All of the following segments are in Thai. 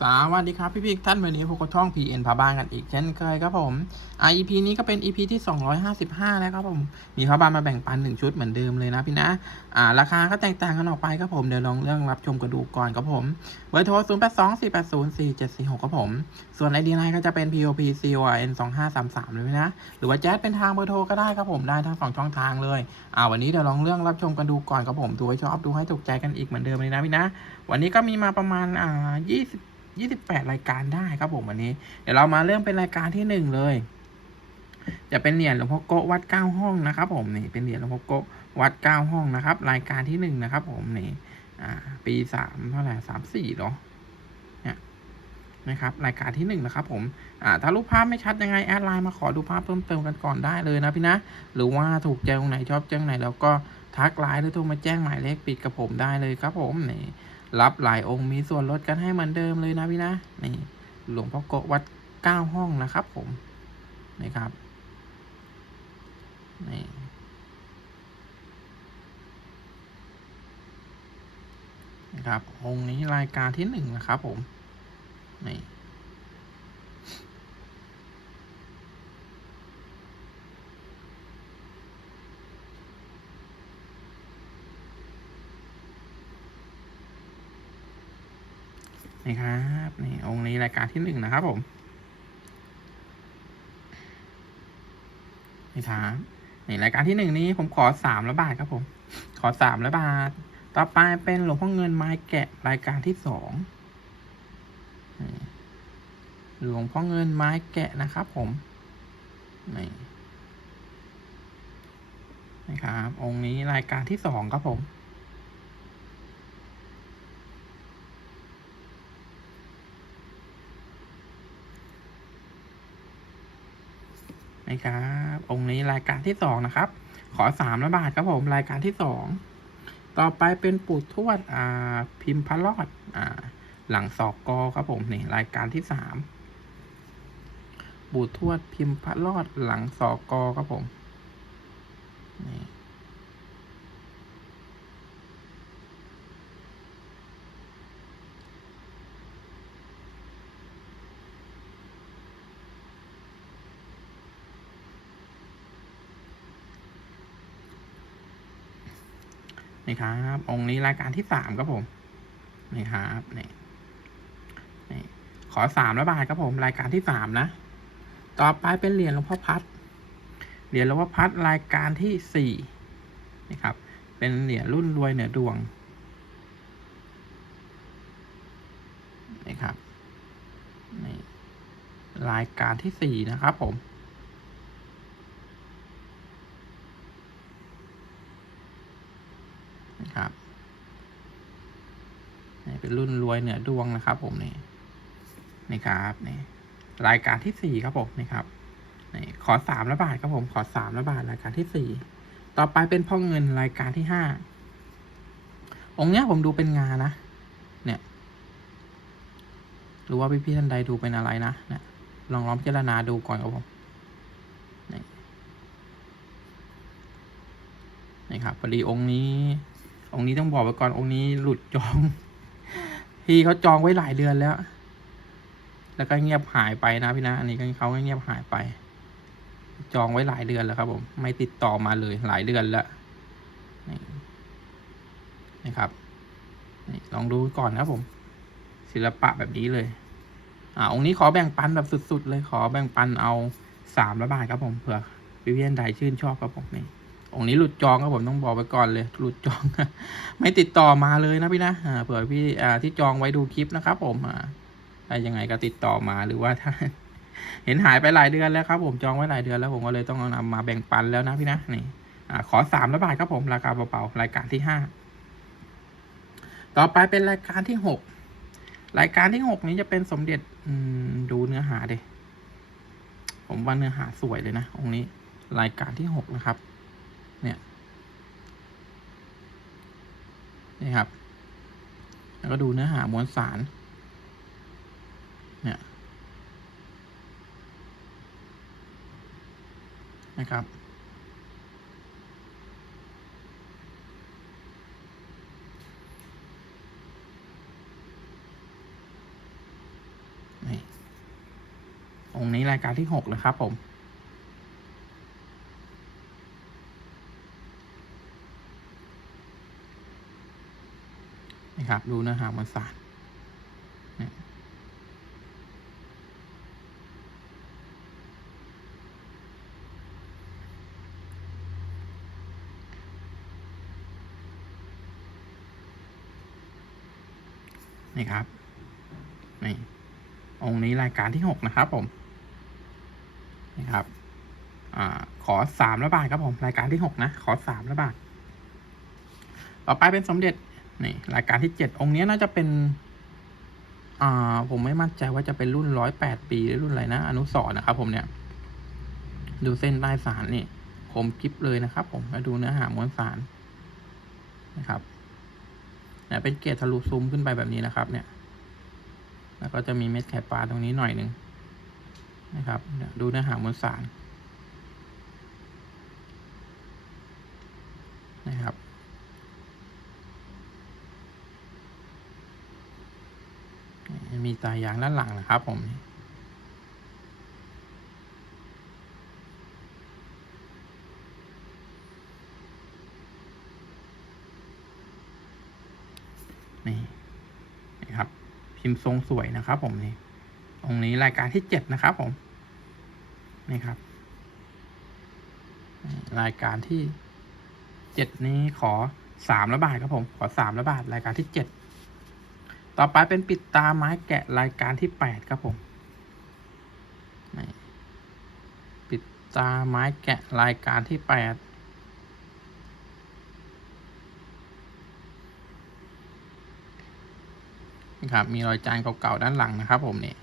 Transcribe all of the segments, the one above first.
สวัสดีครับ พี่พี่ท่านวันนี้พวกกระท่อง PN พาบ้านกันอีกเช่นเคยครับผมอ่า EP นี้ก็เป็น EP ที่ 255 แล้วครับผม มีพาบ้านมาแบ่งปันหนึ่งชุดเหมือนเดิมเลยนะพี่นะอ่าราคาก็แตกต่างกันออกไปครับผม เดี๋ยวลองเรื่องรับชมกันดูก่อนครับผม เบอร์โทร 0 8 2 4 8 0 4 7 4 6ครับผม ส่วนไอดีไลน์ก็จะเป็น POP CON 2533เลยนะ หรือว่าแจ๊ดเป็นทางเบอร์โทรก็ได้ครับผมได้ทั้งสองช่องทางเลยอ่าวันนี้เดี๋ยวลองเรื่องรับชมกันดูก่อนครับผมดูให้ชอบดูให้ถูกใจกันอีกเหมือนเดิมเลยนะพี่นะ วันนี้ก็มีมาประมาณอ่า20 28รายการได้ครับผมวันนี้ เดี๋ยวเรามาเริ่มเป็นรายการที่หนึ่งเลย จะเป็นเหรียญหลวงพ่อโกวัดเก้าห้องนะครับผมนี่เป็นเหรียญหลวงพ่อโกวัดเก้าห้องนะครับ รายการที่หนึ่งนะครับ ผมนี่อ่า ปีสามเท่าไหร่สามสี่เนาะเนี่ยนะครับ รายการที่หนึ่งนะครับ ผมอ่าถ้ารูปภาพไม่ชัดยังไงแอดไลน์มาขอดูภาพเพิ่มเติมกันก่อนได้เลยนะพี่นะหรือว่าถูกใจตรงไหนชอบจตรงไหนแล้วก็ทักไลน์หรือโทรมาแจ้งหมายเลขปิดกับผมได้เลยครับผมนี่ รับหลายองค์มีส่วนลดกันให้เหมือนเดิมเลยนะพี่นะนี่หลวงพ่อโกวัดเก้าห้องนะครับ ผมนี่ครับนี่นะครับองค์นี้รายการที่หนึ่งนะครับผมนี่ นี่ครับนี่องค์นี้รายการที่หนึ่งนะครับผมนี่ครับนี่รายการที่หนึ่งนี้ผมขอสามร้อยบาทครับผม ขอสามร้อยบาท ต่อไปเป็นหลวงพ่อเงินไม้แกะรายการที่สองหลวงพ่อเงินไม้แกะนะครับผมนี่นะครับ องค์นี้รายการที่สองครับผม นะครับ องค์นี้รายการที่สองนะครับ ขอสามละบาทครับผมรายการที่สองต่อไปเป็นปู่ทวดอ่าพิมพ์พระรอดอ่า หลังสอกกอครับผมนี่รายการที่สามปู่ทวดพิมพ์พระรอดหลังสอกกอครับผม นี่ครับองค์นี้รายการที่สามครับผมนี่ครับนี่นี่ขอสามร้อยบาทครับผม รายการที่สามนะ ต่อไปเป็นเหรียญหลวงพ่อพัดเหรียญหลวงพ่อพัดรายการที่สี่นี่ครับ เป็นเหรียญรุ่นรวยเหนือดวงนี่ครับนี่รายการที่สี่นะครับผม นะครับนี่เป็นรุ่นรวยเหนือดวงนะครับ ผมนี่นี่ครับนี่รายการที่สี่ครับผมนี่ครับนี่ขอสามละบาทครับผมขอสามละบาทรายการที่สี่ต่อไปเป็นพ่อเงินรายการที่ห้าองค์เนี้ยผมดูเป็นงานนะเนี่ยหรือว่าพี่พี่ๆท่านใดดูเป็นอะไรนะเนี่ยลองลองพิจารณาดูก่อนครับผมนี่นี่ครับพอดีองค์นี้ องค์นี้ต้องบอกไว้ก่อนองค์นี้หลุดจอง พี่เขาจองไว้หลายเดือนแล้ว แล้วก็เงียบหายไปนะพี่นะ อันนี้ก็เขาเงียบหายไป จองไว้หลายเดือนแล้วครับผม ไม่ติดต่อมาเลยหลายเดือนแล้วนี่นะครับนี่ลองดูก่อนนะครับผม ศิลปะแบบนี้เลย อ่าองค์นี้ขอแบ่งปันแบบสุด ๆ เลยขอแบ่งปันเอาสามร้อยบาทครับผมเผื่อพี่เวียนใดชื่นชอบครับผมนี่ องค์นี้หลุดจองครับผมต้องบอกไปก่อนเลย หลุดจอง ไม่ติดต่อมาเลยนะพี่นะเผื่อพี่ที่จองไว้ดูคลิปนะครับผมอ่าถ้ายังไงก็ติดต่อมาหรือว่าถ้าเห็นหายไปหลายเดือนแล้วครับผมจองไว้หลายเดือนแล้วผมก็เลยต้องเอามาแบ่งปันแล้วนะพี่นะนี่อขอสามร้อยบาทครับผมราคาเบาๆรายการที่ห้าต่อไปเป็นรายการที่หกรายการที่หกนี้จะเป็นสมเด็จอืดูเนื้อหาเดยผมว่าเนื้อหาสวยเลยนะองค์นี้ รายการที่หกนะครับ เนี่ยนี่ครับ แล้วก็ดูเนื้อหามวลสาร เนี่ยนะครับองค์นี้รายการที่หกนะครับผม ครับ ดูเนื้อหามวลสารนี่ยนี่ครับ นี่ องค์นี้รายการที่หกนะครับผม นี่ครับ อ่า ขอสามละบาทครับผม รายการที่หกนะ ขอสามละบาท ต่อไปเป็นสมเด็จ นี่รายการที่เจ็ดองค์นี้น่าจะเป็นอ่าผมไม่มั่นใจว่าจะเป็นรุ่นร้อยแปดปีหรือรุ่นอะไรนะ อนุสรนะครับ ผมเนี่ย ดูเส้นใต้สารนี่คมกริบเลยนะครับ ผมมาดูเนื้อหามวลสารนะครับเนี่ยเป็นเกรดทะลุซูมขึ้นไปแบบนี้นะครับ เนี่ย แล้วก็จะมีเม็ดไข่ปลาตรงนี้หน่อยหนึ่งนะครับดูเนื้อหามวลสารนะครับ มีตายางด้านหลังนะครับผมนี่นี่ครับพิมพ์ทรงสวยนะครับผมนี่องค์นี้รายการที่เจ็ดนะครับผมนี่ครับ รายการที่เจ็ดนี้ขอสามละบาทครับผม ขอสามละบาทรายการที่เจ็ด ต่อไปเป็นปิดตาไม้แกะรายการที่แปดครับผมปิดตาไม้แกะรายการที่แปดนี่ครับ มีรอยจานเก่าๆด้านหลังนะครับผมนี่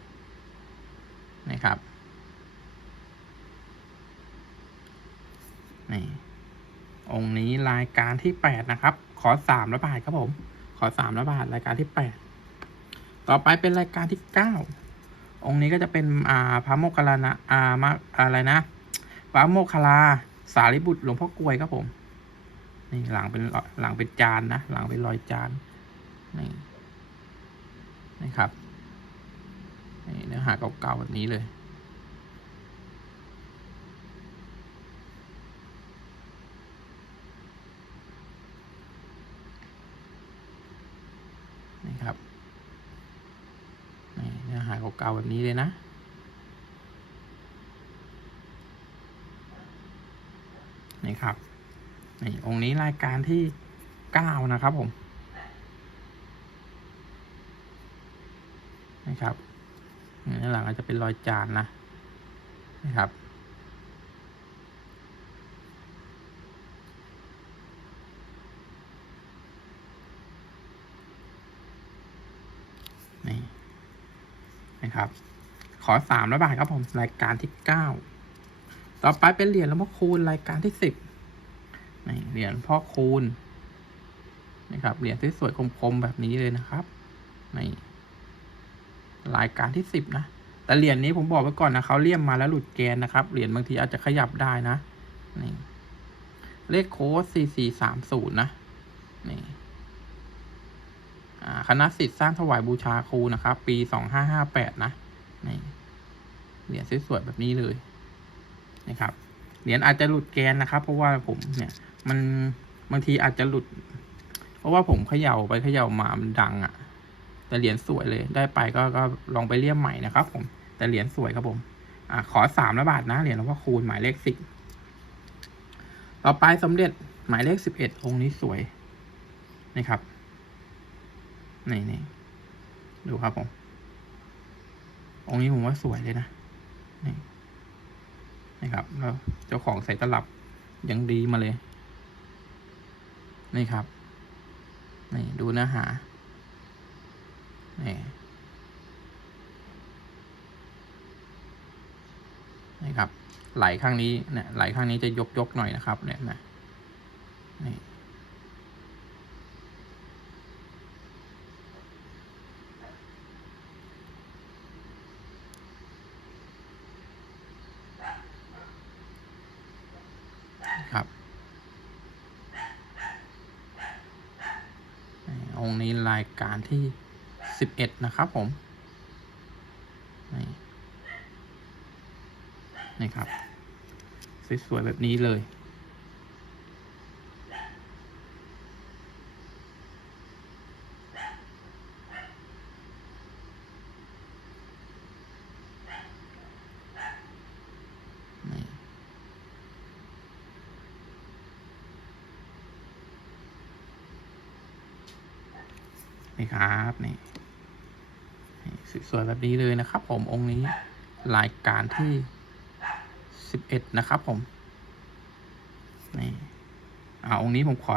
นี่ครับนี่องค์นี้รายการที่แปดนะครับ ขอสามละบาทครับผม ขอสามละบาทรายการที่แปด ต่อไปเป็นรายการที่เก้าองค์นี้ก็จะเป็นอ่าพระโมคคัลลานะอ่ามาอะไรนะพระโมคคัลลาสารีบุตรหลวงพ่อกลวยครับผมนี่หลังเป็นหลังเป็นจานนะหลังเป็นรอยจานนี่นะครับนี่เนื้อหาเก่าๆแบบนี้เลย นี่ครับนี่ เนื้อหาเก่าๆแบบนี้เลยนะ นี่ครับนี่องค์นี้รายการที่เก้านะครับผมนะครับด้านหลังอาจจะเป็นรอยจานนะนะครับ ครับ ขอสามร้อยบาทครับผมรายการที่เก้าต่อไปเป็นเหรียญหลวงพ่อคูณรายการที่สิบนี่เหรียญพ่อคูณนะครับเหรียญที่สวยคมๆแบบนี้เลยนะครับนี่รายการที่สิบนะแต่เหรียญนี้ผมบอกไว้ก่อนนะเขาเลี่ยมมาแล้วหลุดแกนนะครับเหรียญบางทีอาจจะขยับได้นะนี่เลขโค้ดสี่สี่สามศูนย์นะนี่ คณะสิทธิ์สร้างถวายบูชาครูนะครับ ปีสองห้าห้าแปดนะนี่เหรียญสวยๆแบบนี้เลยนะครับ เหรียญอาจจะหลุดแกนนะครับ เพราะว่าผมเนี่ย มันบางทีอาจจะหลุด เพราะว่าผมเขย่าไปเขย่ามามันดังอะ่ะ แต่เหรียญสวยเลย ได้ไปก็ก็ลองไปเลี่ยมใหม่นะครับ ผม แต่เหรียญสวยครับผมอ่าขอสามละบาทนะเหรียญหลวงพ่อคูณหมายเลขสิบต่อไปสมเด็จหมายเลขสิบเอ็ดองค์นี้สวยนะครับ นี่นี่ดูครับผม องค์นี้ผมว่าสวยเลยนะ นี่นะครับแล้วเจ้าของใส่ตลับยังดีมาเลย นี่ครับ นี่ดูเนื้อหา นี่นี่ครับ ไหลข้างนี้เนี่ยไหลข้างนี้จะยกยกหน่อยนะครับ เนี่ยนะนี่ การที่สิบเอ็ดนะครับผม นี่ครับ สวยๆแบบนี้เลย นี่ครับนี่สวยๆแบบนี้เลยนะครับ ผมองค์นี้รายการที่สิบเอ็ดนะครับ ผมนี่อ่าองค์นี้ผมขอ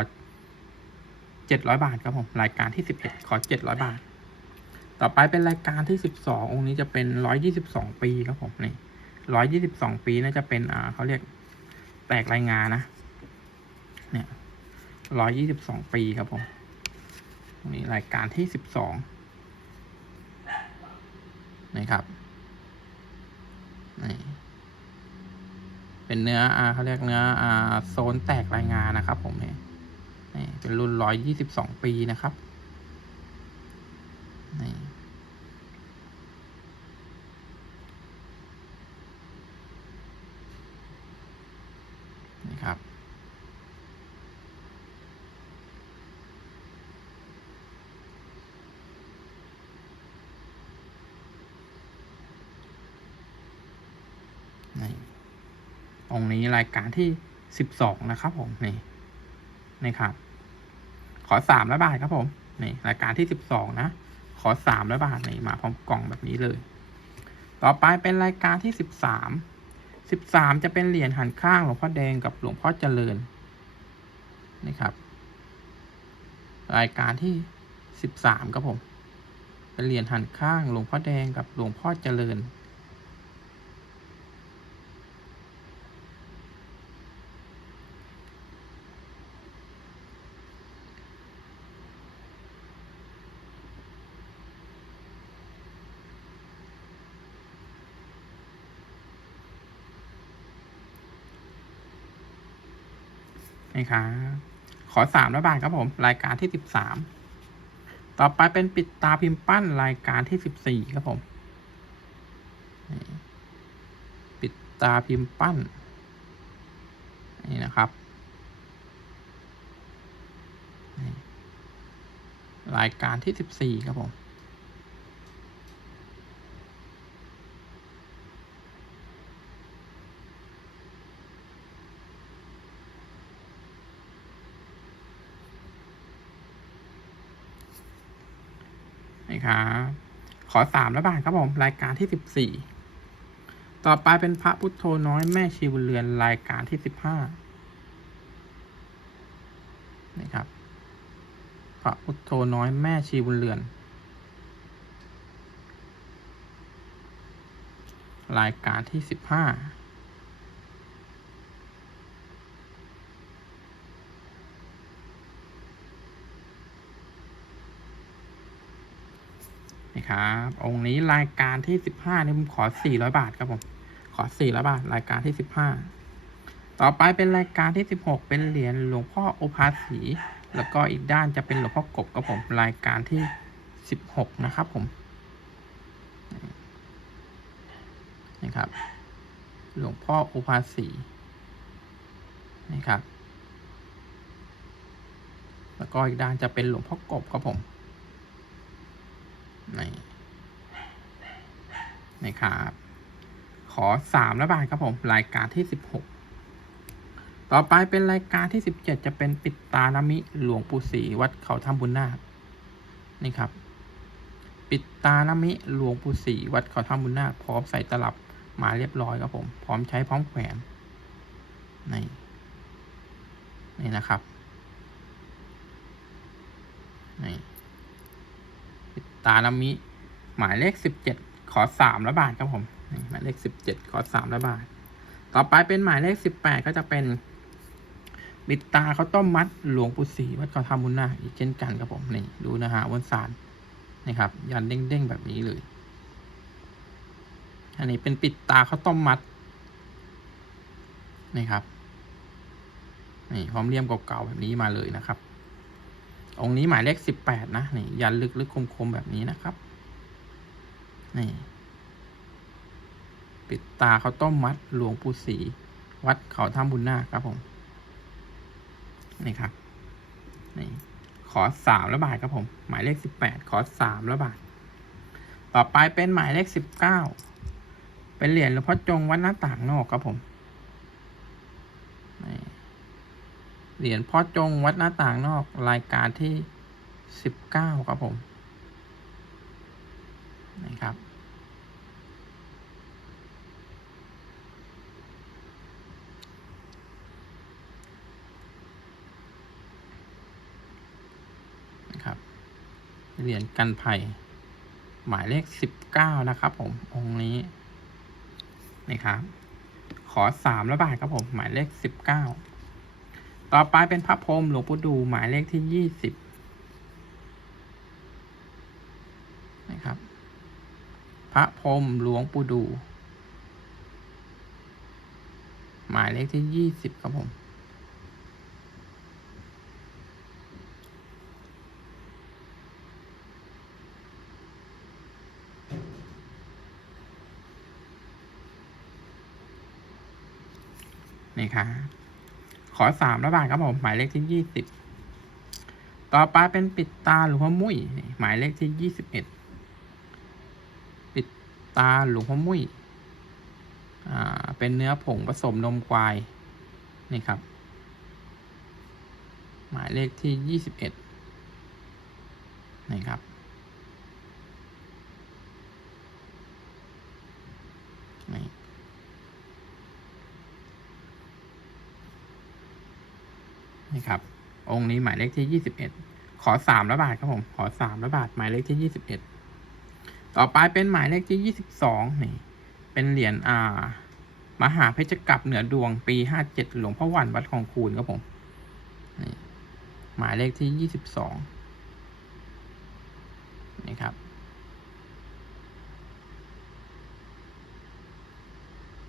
เจ็ดร้อยบาทครับผมรายการที่สิบเอ็ดขอเจ็ดร้อยบาท ต่อไปเป็นรายการที่สิบสององค์นี้จะเป็นร้อยยี่สิบสองปีครับผมนี่ร้อยยี่สิบสองปีน่าจะเป็นอ่าเขาเรียกแตกรายงานนะ เนี่ยร้อยยี่สิบสองปีครับผม นี่รายการที่สิบสองนี่ครับนี่เป็นเนื้ออ่าเขาเรียกเนื้ออ่าโซนแตกรายงานนะครับผมนี่นี่เป็นรุ่นร้อยยี่สิบสองปีนะครับ นี่ องค์นี้รายการที่สิบสองนะครับผมนี่นี่ครับ ขอสามร้อยบาทครับผมนี่รายการที่สิบสองนะ ขอสามร้อยบาทนี่มาพร้อมกล่องแบบนี้เลย ต่อไปเป็นรายการที่สิบสามสิบสามจะเป็นเหรียญหันข้างหลวงพ่อแดงกับหลวงพ่อเจริญนี่ครับ รายการที่สิบสามครับผม เป็นเหรียญหันข้างหลวงพ่อแดงกับหลวงพ่อเจริญ นี่ครับขอสามร้อยบาทครับผม รายการที่สิบสามต่อไปเป็นปิดตาพิมพ์ปั้นรายการที่สิบสี่ครับผม ปิดตาพิมพ์ปั้น นี่นะครับ รายการที่สิบสี่ครับผม นี่ครับขอสามร้อยบาทครับผม รายการที่สิบสี่ต่อไปเป็นพระพุทโธน้อยแม่ชีบุญเรือนรายการที่สิบห้านี่ครับ พระพุทโธน้อยแม่ชีบุญเรือน รายการที่สิบห้า ครับ องค์นี้รายการที่สิบห้านี่ผมขอสี่ร้อยบาทครับผม ขอสี่ร้อยบาท รายการที่สิบห้าต่อไปเป็นรายการที่สิบหกเป็นเหรียญหลวงพ่อโอภาสี แล้วก็อีกด้านจะเป็นหลวงพ่อกบครับผมรายการที่สิบหกนะครับผมนี่ครับ หลวงพ่อโอภาสีนี่ครับ แล้วก็อีกด้านจะเป็นหลวงพ่อกบครับผม นี่นี่ครับ ขอสามร้อยบาทครับผม รายการที่สิบหกต่อไปเป็นรายการที่สิบเจ็ดจะเป็นปิดตานามิหลวงปู่ศรีวัดเขาถ้ำบุญนาคนี่ครับ ปิดตานามิหลวงปู่ศรีวัดเขาถ้ำบุญนาคพร้อมใส่ตลับมาเรียบร้อยครับผม พร้อมใช้พร้อมแขวนนี่นี่นะครับนี่ ตานามิ หมายเลขสิบเจ็ดขอสามร้อยบาทครับผมหมายเลขสิบเจ็ดขอสามร้อยบาท ต่อไปเป็นหมายเลขสิบแปดก็จะเป็น บิดตาเขาต้มมัดหลวงปู่ศรีวัดเขาทำบุญนาอีกเช่นกันครับผมนี่ดูนะฮะวนสารนี่ครับ ยันเด้งๆแบบนี้เลย อันนี้เป็นปิดตาเขาต้มมัดนี่ครับนี่พร้อมเลี่ยมเก่าๆแบบนี้มาเลยนะครับ องค์นี้หมายเลขสิบแปดนะนี่ยันลึกๆคมๆแบบนี้นะครับ นี่ ปิดตาเขาต้มมัดหลวงปู่ศรีวัดเขาถ้ำบุญนาคครับผม นี่ครับ นี่ ขอสามละบาทครับผม หมายเลขสิบแปดขอสามละบาท ต่อไปเป็นหมายเลขสิบเก้าเป็นเหรียญหลวงพ่อจงวัดหน้าต่างนอกครับผม นี่ เหรียญพ่อจงวัดหน้าต่างนอกรายการที่สิบเก้าครับผมนี่ครับ นะครับเหรียญกันไผ่หมายเลขสิบเก้านะครับ ผมองค์นี้นี่ครับ ขอสามละบาทครับผม หมายเลขสิบเก้า ต่อไปเป็นพระพรหมหลวงปู่ดูหมายเลขที่ยี่สิบนะครับ พระพรหมหลวงปู่ดู หมายเลขที่ยี่สิบครับผม นี่ครับ ขอสามละบาทครับผม หมายเลขที่ยี่สิบต่อไปเป็นปิดตาหลวงพ่อมุ้ยนี่หมายเลขที่ยี่สิบเอ็ดปิดตาหลวงพ่อมุ้ยอ่าเป็นเนื้อผงผสมนมควายนี่ครับ หมายเลขที่ยี่สิบเอ็ดนี่ครับ นี่ นี่ครับ องค์นี้หมายเลขที่ยี่สิบเอ็ดขอสามละบาทครับผม ขอสามละบาทหมายเลขที่ยี่สิบเอ็ดต่อไปเป็นหมายเลขที่ยี่สิบสองนี่ เป็นเหรียญอ่ามหาเพชรกับเหนือดวงปีห้าเจ็ดหลวงพ่อวันวัดคลองคูนครับผมนี่หมายเลขที่ยี่สิบสองนี่ครับ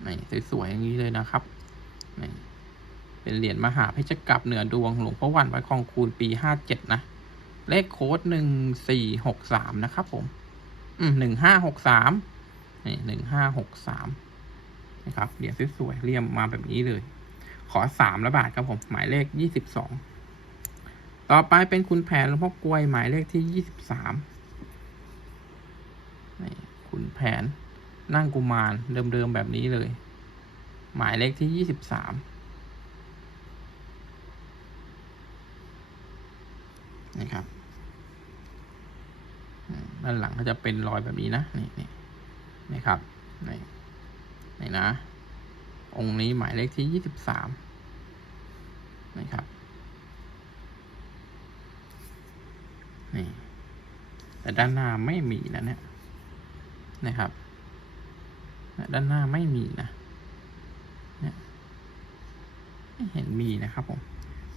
นี่สวยๆอย่างนี้เลยนะครับนี่ เป็นเหรียญมหาเพชรกับเหนือดวงหลวงพ่อวันวัดคลองคูนปีห้าเจ็ดนะ เลขโค้ดหนึ่งสี่หกสามนะครับผม อืมหนึ่งห้าหกสามนี่หนึ่งห้าหกสามนะครับเหรียญสวยๆเรียมมาแบบนี้เลย ขอสามละบาทครับผม หมายเลขยี่สิบสองต่อไปเป็นคุณแผนหลวงพ่อกลวยหมายเลขที่ยี่สิบสามนี่คุณแผนนั่งกุมารเดิมๆแบบนี้เลย หมายเลขที่ยี่สิบสาม นะครับด้านหลังก็จะเป็นรอยแบบนี้นะนี่นี่นี่ครับนี่นี่นะ องค์นี้หมายเลขที่ยี่สิบสามนะครับนี่แต่ด้านหน้าไม่มีนะเนี่ยนะครับด้านหน้าไม่มีนะเนี่ยไม่เห็นมีนะครับผม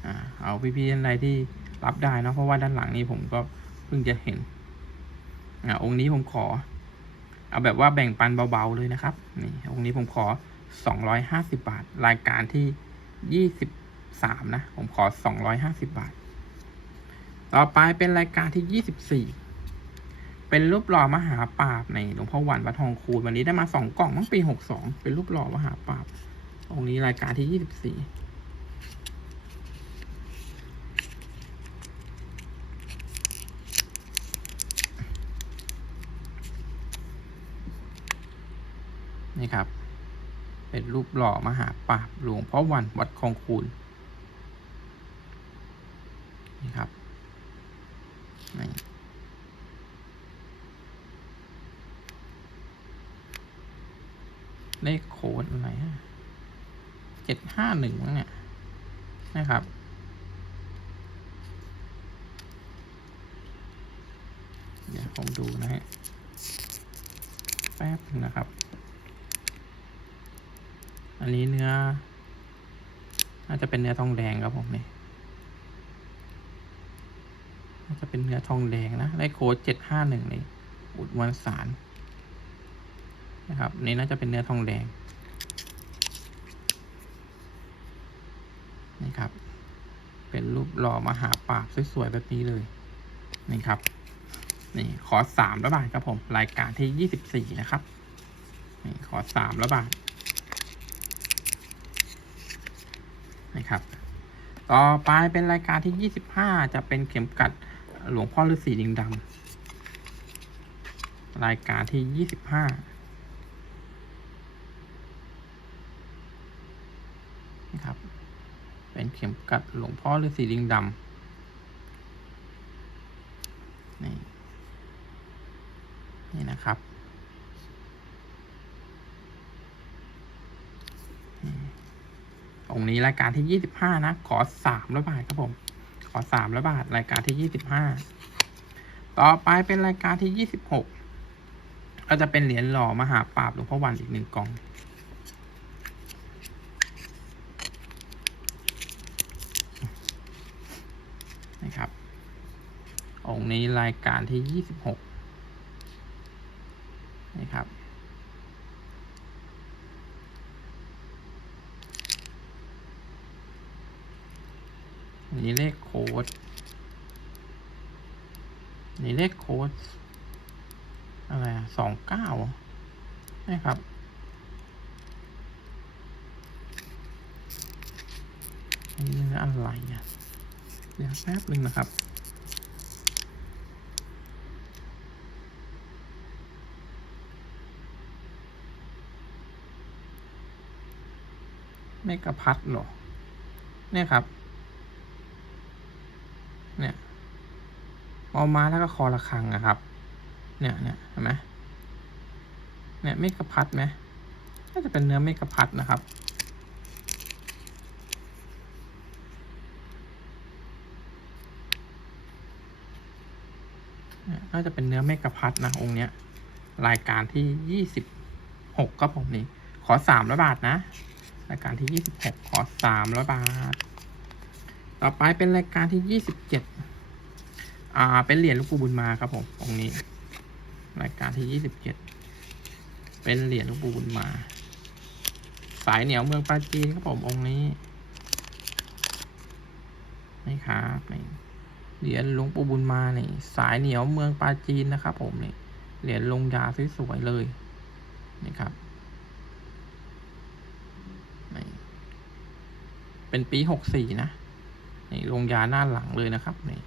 อ่า เอาพี่ๆท่านใดที่ รับได้นะเพราะว่าด้านหลังนี้ผมก็เพิ่งจะเห็นอ่าองค์นี้ผมขอ เอาแบบว่าแบ่งปันเบาๆเลยนะครับนี่องค์นี้ผมขอสองร้อยห้าสิบาท รายการที่ยี่สิบสามนะ ผมขอสองร้อยห้าสิบาท ต่อไปเป็นรายการที่ยี่สิบสี่เป็นรูปหล่อมหาปราบในหลวงพ่อหวันวัดทองคูณวันนี้ได้มาสองกล่องเมั้งปีหกสองเป็นรูปหล่อมหาปราบองค์นี้รายการที่ยี่สิบี่ นี่ครับ เป็นรูปหล่อมหาปราบหลวงพ่อวันวัดคลองคูนนี่ครับเลขโค้ดอะไรเจ็ดห้าหนึ่งมั้งเนี่ยนะครับ เดี๋ยวผมดูนะฮะ แป๊บนะครับ อันนี้เนื้อ น่าจะเป็นเนื้อทองแดงครับผมนี่น่าจะเป็นเนื้อทองแดงนะ ได้โค้ดเจ็ดห้าหนึ่งนี่อุดมวลสารนะครับนี่น่าจะเป็นเนื้อทองแดงนี่ครับ เป็นรูปหล่อมหาปราบสวยๆแบบนี้เลยนี่ครับนี่ขอสามระบาทครับผม รายการที่ยี่สิบสี่นะครับนี่ขอสามแล้วบาท นะครับ ต่อไปเป็นรายการที่ยี่สิบห้าจะเป็นเข็มกัดหลวงพ่อฤาษีลิงดำรายการที่ยี่สิบห้านะครับ เป็นเข็มกัดหลวงพ่อฤาษีลิงดำนี่นี่นะครับ องค์นี้รายการที่ยี่สิบห้านะ ขอสามร้อยบาทครับผม ขอสามร้อยบาท รายการที่ยี่สิบห้าต่อไปเป็นรายการที่ยี่สิบหกก็จะเป็นเหรียญหล่อมหาปราบหลวงพ่อวันอีกหนึ่งกล่อง นะครับ องค์นี้รายการที่ยี่สิบหกนะครับ นี่เลขโค้ดนี่เลขโค้ดอะไรสองเก้านี่ครับ นี่อะไรอะเดี๋ยวแป๊บหนึ่งนะครับไม่กะพัดหรอเนี่ยครับ เนี่ยมอมาแล้วก็คอระฆังนะครับ เนี่ยเนี่ยเห็นไหมเนี่ยเมฆพัดไหมน่าจะเป็นเนื้อเมฆพัดนะครับน่าจะเป็นเนื้อเมฆพัดนะ องค์เนี้ย รายการที่ยี่สิบหกครับผมนี่ ขอสามร้อยบาทนะ รายการที่ยี่สิบหกขอสามร้อยบาท ต่อไปเป็นรายการที่ยี่สิบเจ็ดอ่า เป็นเหรียญหลูกปู่บุญมาครับผมองนี้ รายการที่ยี่สิบเจ็ดเป็นเหรียญหลูกปู่บุญมา สายเหนียวเมืองปราจีนครับผมองค์นี้นี่ครับนี่เหรียญหลวงปู่บุญมานี่สายเหนียวเมืองปราจีนนะครับ ผมนี่เหรียญลงยาสวยๆเลยนี่ครับเป็นปีหกสี่นะ นี่ลงยาหน้าหลังเลยนะครับนี่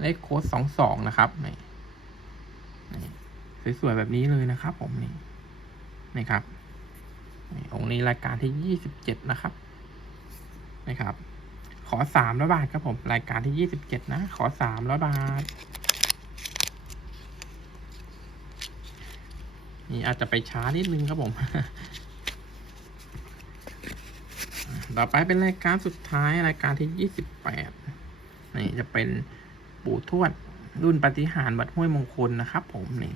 เลขโค้ดสองสองนะครับนี่สวยๆแบบนี้เลยนะครับ ผมนี่นี่ครับนี่องค์นี้รายการที่ยี่สิบเจ็ดนะครับนะครับ ขอสามร้อยบาทครับผมรายการที่ยี่สิบเจ็ดนะขอสามร้อยบาทนี่อาจจะไปช้านิดนึงครับผม ต่อไปเป็นรายการสุดท้ายรายการที่ยี่สิบแปดนี่จะเป็นปู่ทวดรุ่นปฏิหารย์วัดห้วยมงคลนะครับ ผมนี่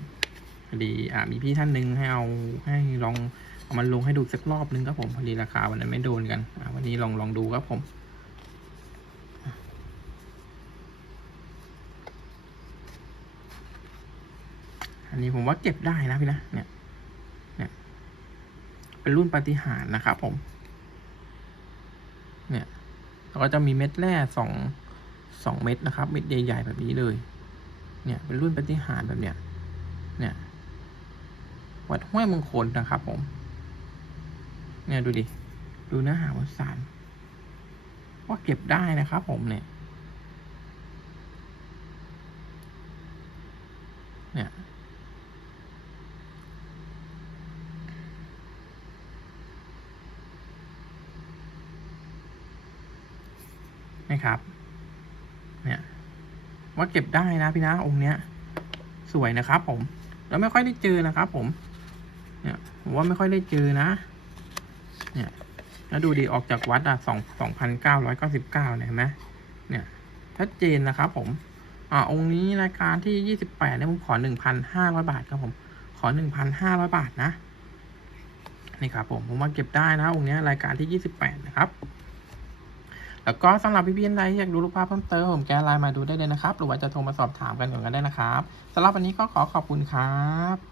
พอดีอ่ามีพี่ท่านหนึ่งให้เอาให้ลองเอามันลงให้ดูสักรอบนึงครับผมพอดีราคาวันนั้นไม่โดนกันวันนี้ลองลองดูครับผมอันนี้ผมว่าเก็บได้นะพี่นะเนี่ยเนี่ยเป็นรุ่นปฏิหารนะครับผม แล้วก็จะมีเม็ดแร่สองสองเม็ดนะครับ เม็ดใหญ่ๆแบบนี้เลย เนี่ยเป็นรุ่นปฏิหารแบบเนี้ย เนี่ย วัดห้วยมงคลนะครับผม เนี่ยดูดิ ดูเนื้อหาวัสารว่าเก็บได้นะครับผมเนี่ย เนี่ย นะครับ เนี่ยว่าเก็บได้นะพี่นะองค์เนี้ย สวยนะครับผม แล้วไม่ค่อยได้เจอนะครับ ผม เนี่ยผมว่าไม่ค่อยได้เจอนะ เนี่ยแล้วดูดีออกจากวัดอะสองสองพันเก้าร้อยเก้าสิบเก้าเนี่ยเห็นไหมเนี่ยชัดเจนนะครับผม อ่าองค์นี้รายการที่ยี่สิบแปดเนี่ยผมขอหนึ่งพันห้าร้อยบาทครับผม ขอหนึ่งพันห้าร้อยบาทนะ นี่ครับผม ผมว่าเก็บได้นะองค์นี้รายการที่ยี่สิบแปดนะครับ แล้วก็สำหรับพี่ๆใดอยากดูรูปภาพเพิ่มเติมผมแกไลน์มาดูได้เลยนะครับ หรือว่าจะโทรมาสอบถามกันก่อนก็ได้นะครับสำหรับวันนี้ก็ขอขอบคุณครับ